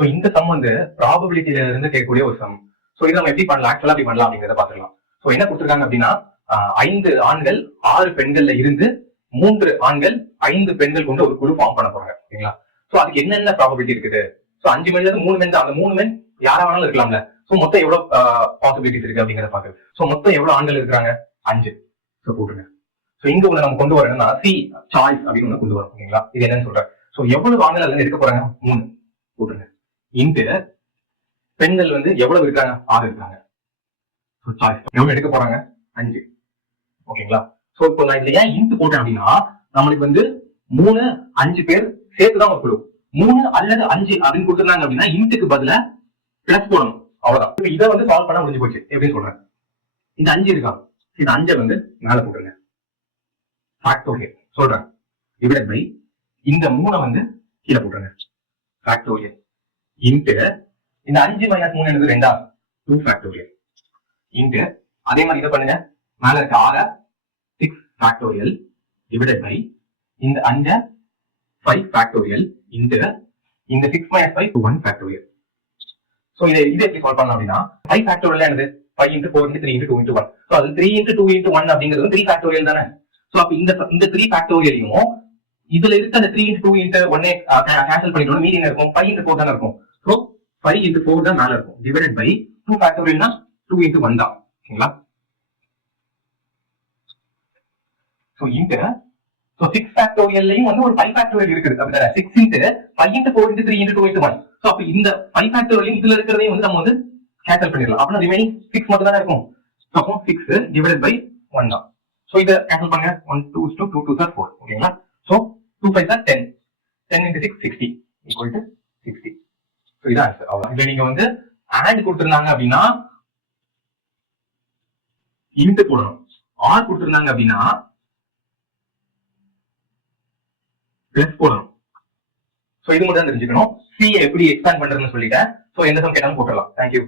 So இந்த some வந்து ப்ராபபிலிட்டியில இருந்து கேட்கக்கூடிய ஒரு சம். சோ இது நம்ம எப்படி பண்ணலாம், ஆக்சுவலா எப்படி பண்ணலாம் அப்படிங்கறத பாத்துக்கலாம். சோ என்ன கொடுத்துருக்காங்க அப்படின்னா 5 ஆண்கள் 6 பெண்கள்ல இருந்து 3 ஆண்கள் 5 பெண்கள் கொண்டு ஒரு குழு ஃபார்ம் பண்ண போறாங்க. ஓகேங்களா? சோ அதுக்கு என்னென்ன ப்ராபபிலிட்டி இருக்குது? சோ 5 மென்ல இருந்து 3 மென் தான். அந்த 3 மென் யாரா வேணாலும் இருக்கலாம்ல. சோ மொத்தம் எவ்வளவு பாசிபிலிட்டிஸ் இருக்கு அப்படிங்கறத பாக்குறது. சோ மொத்தம் எவ்வளவு ஆண்கள் இருக்காங்க? 5. சோ போட்டுருங்க. சோ இங்க ஒண்ணு நம்ம கொண்டு வரணும்னா சி சாய்ஸ் அப்படின்னு ஒண்ணு கொண்டு வரோம். ஓகேங்களா? இது என்னன்னு சொல்றேன். சோ எவ்வளவு ஆண்கள் அதுல எடுக்க போறாங்க? 3 போட்டுருங்க. இன்ட்டு பெண்கள் வந்து எவ்வளவு இருக்காங்க? 6 இருக்காங்க. சோ சாய்ஸ் எவ்வளவு எடுக்க போறாங்க? 5. ஓகேங்களா? சோ இப்போ நான் இதுல ஏன் இன்ட் போட்டேன் அப்படின்னா நம்மளுக்கு வந்து 3 5 பேர் சேர்த்துதான் ஒரு குழு. 3 அல்லது 5 அப்படின்னு கொடுத்துருந்தாங்க அப்படின்னா இன்ட்டுக்கு பதிலா பிளஸ் போடணும். அவ்வளவுதான். இப்ப இதை வந்து சால்வ் பண்ண முடிஞ்சு போச்சு. எப்படின்னு சொல்றேன். இந்த 5 இருக்கா, இந்த 5 வந்து மேல போட்டுருங்க. ஃபேக்டோரியல் சொல்றேன். டிவைடட் பை இந்த 3 வந்து கீழே போட்டுருங்க. ஃபேக்டோரியல் இன்ட்டு இந்த 5 மைனஸ் 3 எனக்கு 2 2 ஃபேக்டோரியல் இன்ட்டு அதே மாதிரி இதை பண்ணுங்க. மேல இருக்க 6 6 ஃபேக்டோரியல் டிவைடட் பை இந்த 5 5 ஃபேக்டோரியல் இன்ட்டு இந்த 6 மைனஸ் 5 1 ஃபேக்டோரியல். சோ இதை எப்படி சால்வ் பண்ணலாம் அப்படின்னா 5 ஃபேக்டோரியல் என்னது 5 into 4 into 3 into 2 into 1. So அது 3 into 2 into 1 அப்படிங்கிறது 3 ஃபேக்டோரியல் தானே. சோ அப்ப இந்த 3 ஃபேக்டோரியலையும் இதுல இருக்க அந்த 3 into 2 into 1 கேன்சல் பண்ணிட்டோம்னா மீதி என்ன இருக்கும்? 5 into 4 தானே இருக்கும். சோ 5 into 4 தான் மேல இருக்கும். டிவைடட் பை 2 ஃபேக்டோரியல்னா 2 into 1 தான். ஓகேங்களா? சோ இங்க சோ 6 ஃபேக்டோரியல்லையும் வந்து ஒரு 5 ஃபேக்டோரியல் இருக்குது. அப்படிதானே? 6 into 5 into 4 into 3 into 2 into 1. So அப்ப இந்த 5 ஃபேக்டோரியல் இதுல இருக்கிறதையும் வந்து நம்ம வந்து கேன்சல் பண்ணிடலாம். அப்பனா ரிமைனிங் 6 மட்டும் தானே இருக்கும். சோ அப்போ 6 டிவைடட் பை 1 தான். சோ இத கேன்சல் பண்ணுங்க. 1 2 2 2 4. ஓகேங்களா? So 2 5 10 10 into 6 60 equal to 60. So இதான் ஆன்சர். அவ்வளவுதான். இதுல நீங்க வந்து ஆட் கொடுத்திருந்தாங்க அப்படின்னா இன்ட் போடணும். ஆர் கொடுத்திருந்தாங்க அப்படின்னா பிளஸ் போடணும். சோ இது மட்டும் தான் தெரிஞ்சுக்கணும். சி எப்படி எக்ஸ்பேண்ட் பண்றதுன்னு சொல்லிட்டேன். சோ எந்த சம் கேட்டாலும் போட்டுடலாம். தேங்க்யூ.